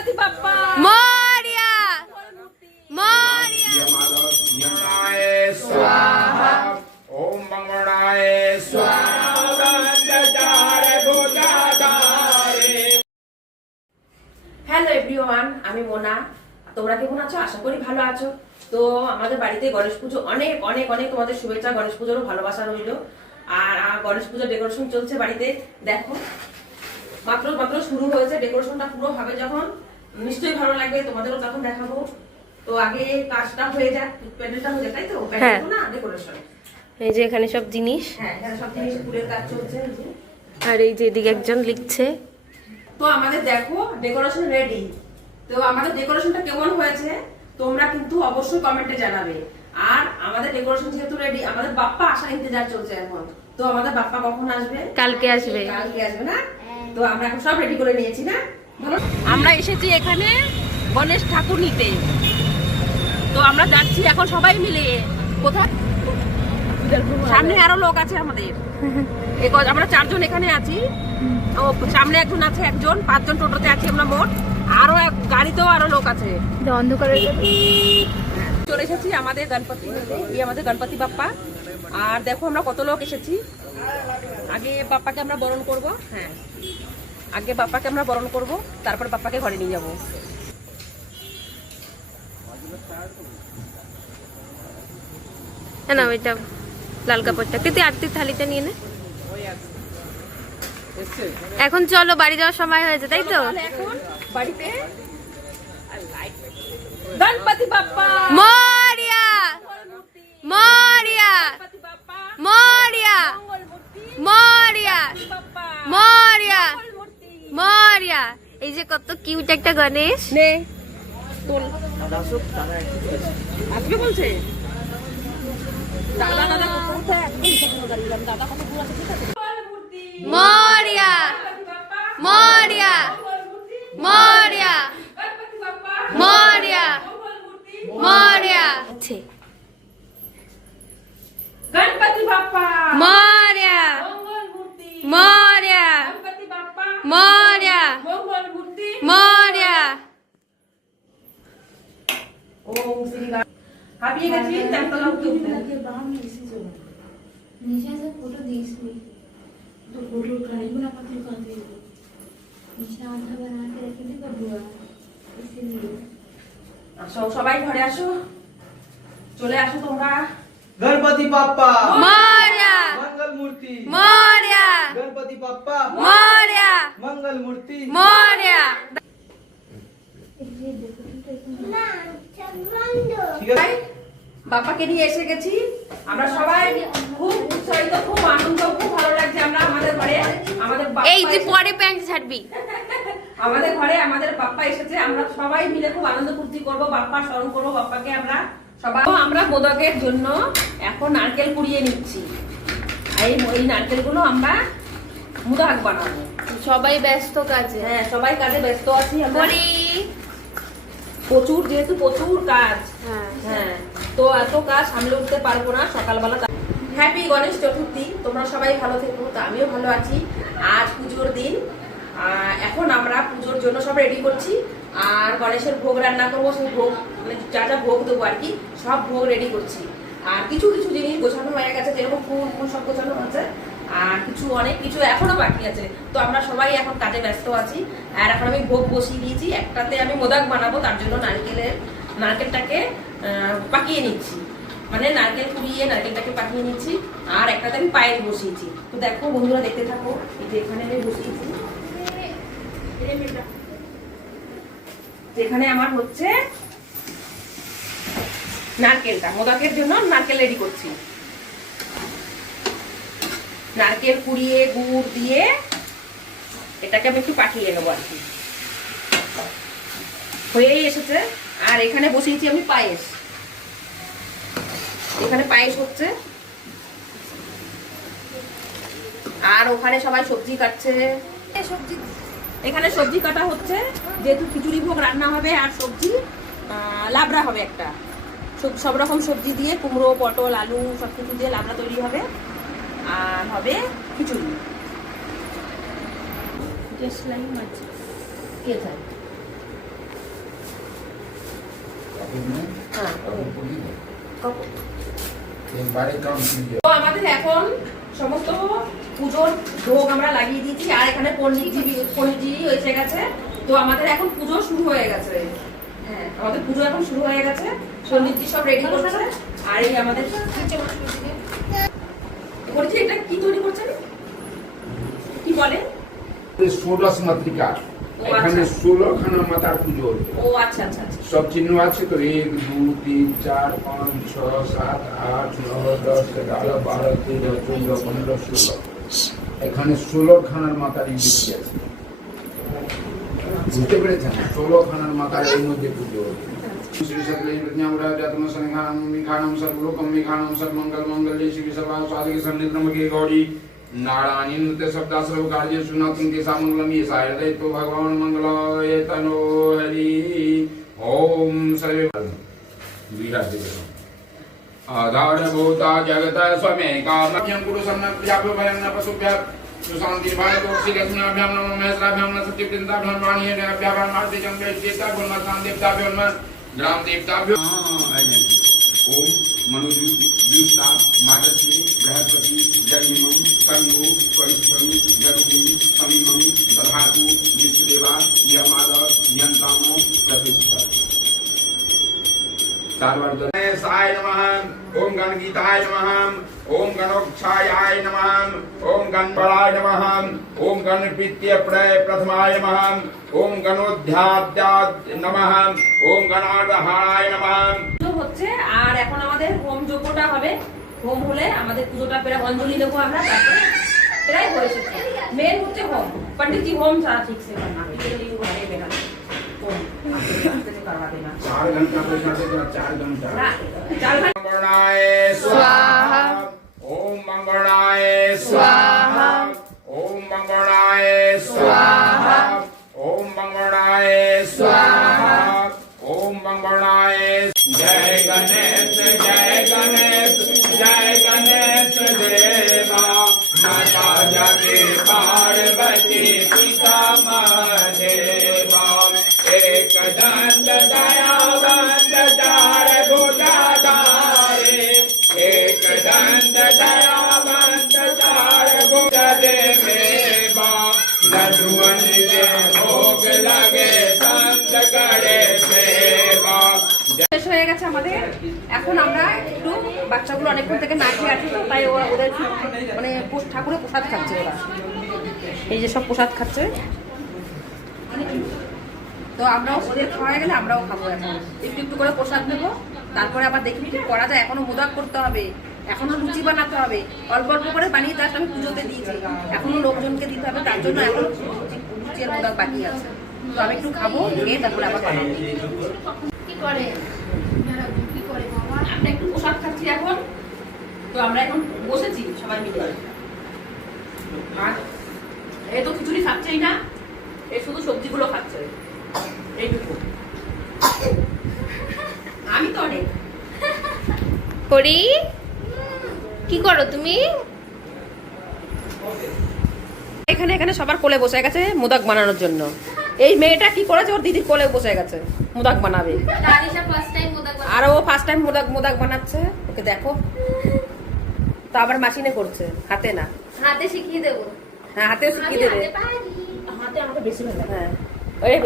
गणपति बप्पा मोरया मोरया स्वाहा ओम मंगलाय स्वाहा। Hello everyone, আমি মোনা। তোমরা কেমন আছো? আশা করি ভালো আছো। তো আমাদের বাড়িতে গণেশ পুজো অনেক অনেক অনেক তোমাদের শুভেচ্ছা, গণেশ পুজোরও ভালোবাসা রইল। আর গণেশ পুজোর ডেকোরেশন চলছে বাড়িতে, দেখো মাত্র মাত্র শুরু হয়েছে। ডেকোরেশনটা পুরো হবে যখন নিশ্চয়ই ভালো লাগবে, তোমাদেরও তখন দেখাবো। তো আগে কাজটা হয়ে যাক, প্যান্ডেলটা হয়ে যায়, তাই তো? প্যান্ডেল না ডেকোরেশন। এই যে এখানে সব জিনিস, হ্যাঁ এখানে সব জিনিস ফুলের কাজ চলছে। আর এই যে এদিকে একজন লিখছে। তো আমাদের দেখো ডেকোরেশন রেডি। তো আমাদের ডেকোরেশনটা কেমন হয়েছে তোমরা কিন্তু অবশ্যই কমেন্টে জানাবে। আর আমাদের ডেকোরেশন যেহেতু রেডি, আমাদের বাপ্পা আসার ইন্তজার চলছে এখন। তো আমাদের বাপ্পা কখন আসবে? কালকে আসবে। কালকে আসবে না? তো আমরা এখন সব রেডি করে নিয়েছি না? ভালো। আমরা এসেছি এখানে গণেশ ঠাকুর নিতে। তো আমরা যাচ্ছি এখন সবাই মিলে। কোথায়? সামনে আরো লোক আছে আমাদের। আমরা 4 জন এখানে আছি। ও সামনে একজন আছে, একজন 5 জন টোটোতে আছি আমরা মোট। আরো এক গাড়িতেও আরো লোক আছে। অন্ধকারে চলে এসেছি আমাদের গণপতি, আমাদের গণপতি বাপ্পা। আর দেখো আমরা কত লোক এসেছি। আগে বাপ্পাকে আমরা বরণ করব। হ্যাঁ, আগে বাপ্পাকে আমরা বরণ করব, তারপর বাপ্পাকে ঘরে নিয়ে যাব। না ওইটা লাল কাপড়টা তুই আরতির থালিতে নিয়ে নে। এখন চলো, বাড়ি যাওয়ার সময় হয়েছে, তাই তো? এখন বাড়িতে গণপতি বাপ্পা মোরয়া মোরয়া মোরয়া মোরয়া মোরয়া মোরয়া। এই যে কত কিউট একটা গণেশ। নে তোল। আসবে বলছে দাদা। দাদা কোথায়? দাদা কত দূর আছে? ঠিক আছে। मोरया मोरया मोरया मोरया मोरया गणपति बाप्पा मोरया मोरया गणपति बाप्पा मोरया मंगल मूर्ति मोरया। ओम श्री राम। हाबिए गछि तंतला उठते निशा से फोटो दिस में तो फोटो काढ़ी बना पत्थर का दे निशा आधा बना के रखे थे बबुआ इसीलिए। আসো সবাই ঘরে আসো, চলে আসো তোমরা। गणपति बाप्पा मोरया मंगल मूर्ति मोरया गणपति बाप्पा मोरया मंगल मूर्ति मोरया। ठीक है। বাপ্পাকে নিয়ে এসে গেছি আমরা সবাই, খুব উৎসাহিত, খুব আনন্দ, খুব ভালো লাগছে। আমরা আমাদের ঘরে আমাদের এই যে পরে প্যান্ট ছাড়বি। আমাদের ঘরে আমাদের বাপ্পা এসেছে। আমরা সবাই মিলে খুব আনন্দ ফুর্তি করবো, বাপ্পা স্মরণ করবো বাপ্পাকে। আমরা সবাই আমরা মোদকের জন্য এখন নারকেল কুড়িয়ে নিচ্ছি। এই নারকেলগুলো আমরা মোদক বানাবো। সবাই ব্যস্ত কাজে। হ্যাঁ সবাই কাজে ব্যস্ত আছি আমরা। করি প্রচুর, যেহেতু প্রচুর কাজ। হ্যাঁ হ্যাঁ, তো এত কাজ সামলে উঠতে পারবো না সকালবেলা। হ্যাপি গণেশ চতুর্থী। তোমরা সবাই ভালো থেকো, তো আমিও ভালো আছি। আজ পুজোর দিন। এখন আমরা পুজোর জন্য সব রেডি করছি। আর গণেশের ভোগ রান্না করবো, সেই ভোগ মানে যা যা ভোগ দেবো আর কি, সব ভোগ রেডি করছি। আর কিছু কিছু জিনিস গোছানো হয়ে গেছে, যেরকম ফুল ফুল সব গোছানো হচ্ছে। আর কিছু অনেক কিছু এখনো বাকি আছে। তো আমরা সবাই এখন কাজে ব্যস্ত আছি। আর এখন আমি ভোগ বসিয়ে দিয়েছি। একটাতে আমি মোদক বানাবো, তার জন্য নারকেলটাকে পাকিয়ে নিচ্ছি, মানে নারকেল কুড়িয়ে নারকেলটাকে পাকিয়ে নিচ্ছি। আর একটাতে আমি পায়েস বসিয়েছি। তো দেখো বন্ধুরা, দেখতে থাকো। এই যে এখানে আমি বসিয়েছি, যেখানে আমার হচ্ছে নারকেলটা, মোদকের জন্য নারকেল রেডি করছি। নারকেল কুড়িয়ে গুড় দিয়ে এটাকে আমি একটু পাকিয়ে নেবো আর কি। হয়েই এসেছে। আর এখানে বসিয়েছি আমি পায়েস। এখানে পায়েস হচ্ছে। আর ওখানে সবাই সবজি কাটছে। এখানে সবজি কাটা হচ্ছে, যেহেতু খিচুড়ি ভোগ রান্না হবে। আর সবজি লাবড়া হবে একটা, সব রকম সবজি দিয়ে, কুমড়ো, পটল, আলু সবকিছু দিয়ে লাবড়া তৈরি হবে। আর হবে খিচুড়ি। কে চাই হ্যাঁ কখন? बारे काम कीजिए তো আমাদের এখন সমস্ত পুজোর ভোগ আমরা লাগিয়ে দিয়েছি আর এখানে পণ্ডিতজি এসে গেছে। তো আমাদের এখন পুজো শুরু হয়ে গেছে। হ্যাঁ আমাদের পুজো এখন শুরু হয়ে গেছে, পণ্ডিতজি সব রেডি করছে। আর এই আমাদের বলছি এটা কি তৈরি করছেন, কি বলে? 16 মাতৃকা এখানে 16 খানা মাতার পুজো হচ্ছে। ও আচ্ছা আচ্ছা আচ্ছা। সব চিহ্ন আছে তো 1 2 3 4 5 6 7 8 9 10 11 12 13 14 15 16 এখানে 16 খানার মাতার ইংরেজি আছে, বুঝতে পেরেছেন? 16 খানার মাতার এর মধ্যে পুজো হচ্ছে। श्री सतले प्रज्ञावरा जातम संघानम मिखानम सर्वलोकम मिखानम सर्वमंगल मंगल्ये शिव सर्वा साधके सन्निधनमगे गौरी नारायणी नृत्य शब्दाश्रव कार्य सुनातं तेषां मंगलम ये सायदे तो भगवान मंगलाय तनो हरि ओम सर्वे विराजे आधारभूता जगत स्वमेका मह्यं पुरुषं न प्रियाभ्यो भयं न पशुभ्यः सुशांति भारत श्री लक्ष्मीभ्यां नमो महेश्वराभ्यां नमः सत्यवृन्दाभ्यां वाणीभ्यां मार्ते चंद्रेश्वेताभ्यो नमः शांतिभ्यां नमः ग्राम देवताभ्यो ओम मनुजुष्टा मातसी बृहस्पति जगमिमं तन्नो परिष्ठं जगुं समिमं दधातु विश्वदेवा यमाद यन्तामो प्रतिष्ठा। साय नमः ओम गणगीताय नमः ओम गणोक्षायाय नमः ओम गणबलाय नमः ओम गणपित्य प्रथमाय नमः ओम गणोध्यात्याय नमः ओम गणार्धहाराय नमः। পুজো হচ্ছে আর এখন আমাদের হোম যজ্ঞটা হবে। হোম হলে আমাদের পুজোটা প্রায় অঞ্জলি দেবো আমরা, তারপরে প্রায় হয়ে এসেছে। মেন হচ্ছে হোম, पंडित जी होम सारा ठीक से करना है, इसके लिए बड़े बेटा होम आपके से करवा देना। 4 घंटा पैसा देगा, 4 घंटा ना 4 घंटा मंगलाय स्वाहा ओम मंगलाय स्वाहा ओम मंगलाय स्वाहा ओम मंगलाय स्वाहा ओम मंगलाय। जय गणेश जय गणेश जय गणेश देवा माता जाके पार्वती पिता महादेवा एक दंड दयावंत चार भुजाधारे एक दंड दयावंत चार भुजदे मेवा लड्डुअन के भोग लगे संत करे सेवा। শেষ হয়ে গেছে আমাদের। এখন আমরা একটু বাচ্চাগুলো অনেকক্ষণ থেকে না খেয়ে আছে, তো তাই ওদের মানে ঠাকুরের প্রসাদ খাচ্ছে ওরা। এই যে সব প্রসাদ খাচ্ছে, তো আমরাও ওদের খাওয়া গেলে আমরাও খাবো। এখন একটু একটু করে প্রসাদ নেবো, তারপরে আবার দেখি কি করা যায়। এখনো মোদক করতে হবে, এখনো লুচি বানাতে হবে। অল্প অল্প করে বানিয়ে তার আমি পুজোতে দিয়েছি, এখনো লোকজনকে দিতে হবে, তার জন্য এখন লুচি আর মোদক বাকি আছে। তো আমি একটু খাবো, খেয়ে তারপরে আবার বানাবো। কি করে কি করে বাবা? আমরা একটু প্রসাদ খাচ্ছি এখন। তো আমরা এখন বসেছি সবাই মিলে। আর এই তো খিচুড়ি খাচ্ছেই না, এই শুধু সবজিগুলো খাচ্ছে এইটুকু। আমি তো অনেক করি। কি করো তুমি? এখানে এখানে সবার কোলে বসে গেছে মোদক বানানোর জন্য। এই মেয়েটা কি করেছে, ওর দিদির কোলে বসে গেছে মোদক বানাবে। দাদিশা ফার্স্ট টাইম মোদক বানাচ্ছে। আর ও ফার্স্ট টাইম মোদক বানাচ্ছে, ওকে দেখো। তো আবার মেশিনে করছে, হাতে না। হাতে শিখিয়ে দেবো। হ্যাঁ হাতেও শিখিয়ে দেবে। হাতে আমাকে বেশি ভালো লাগে। হ্যাঁ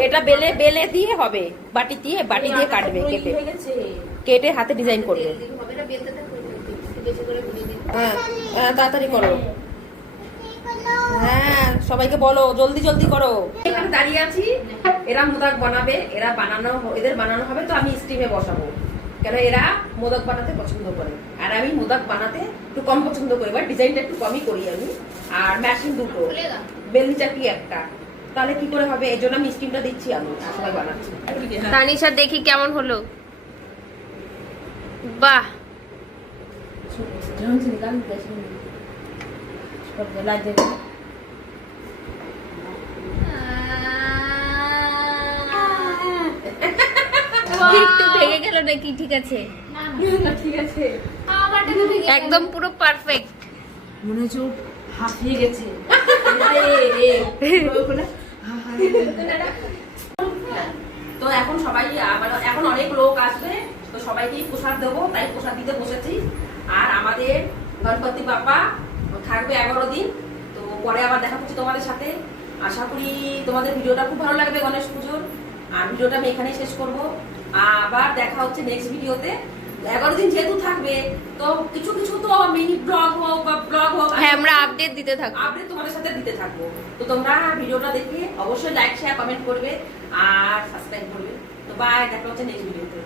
এটা বেলে বেলে দিয়ে হবে, বাটি দিয়ে কাটবে, কেটে কেটে হাতে ডিজাইন করবে। হবে না, বেলতে থাকো, বেশি করে ঘুরিয়ে দিই। হ্যাঁ হ্যাঁ তাড়াতাড়ি করো। হ্যাঁ সবাইকে বলো জলদি জলদি করো। এখানে দাঁড়িয়ে আছি, এরা মোদক বানাবে, এদের বানানো হবে। তো আমি স্টিমে বসাবো, কেন এরা মোদক বানাতে পছন্দ করে আর আমি মোদক বানাতে একটু কম পছন্দ করি, বা ডিজাইনটা একটু কমই করি আমি। আর মেশিন দুটো, বেলনি চাকি একটা, তাহলে কি করে হবে? এই জন্য আমি স্টিমটা দিচ্ছি, আমি সবাই বানাচ্ছি। তানিশা দেখি কেমন হলো। বাহ, একটু ভেঙে গেল নাকি? ঠিক আছে ঠিক আছে, একদম পুরো পারফেক্ট। মনে হচ্ছে হাঁপিয়ে গেছে। তো তো এখন সবাই মানে এখন অনেক লোক আসবে, তো সবাইকেই প্রসাদ দেবো, তাই প্রসাদ দিতে বসেছি। আর আমাদের গণপতি বাপ্পা থাকবে 11 দিন। তো পরে আবার দেখা করছি তোমাদের সাথে। আশা করি তোমাদের ভিডিওটা খুব ভালো লাগবে গণেশ পুজোর। আর ভিডিওটা আমি এখানেই শেষ করব। আবার দেখা হচ্ছে নেক্সট ভিডিওতে। 11 দিন যেহেতু থাকবে, তো কিছু কিছু তো মিনি ব্লগ হোক বা ব্লগ হোক, হ্যাঁ আমরা আপডেট দিতে থাকবো। আপডেট তোমাদের সাথে দিতে থাকবো। তো তোমরা ভিডিওটা দেখে অবশ্যই লাইক শেয়ার কমেন্ট করবে আর সাবস্ক্রাইব করবে। তো বাই, দেখা হচ্ছে নেক্সট ভিডিওতে।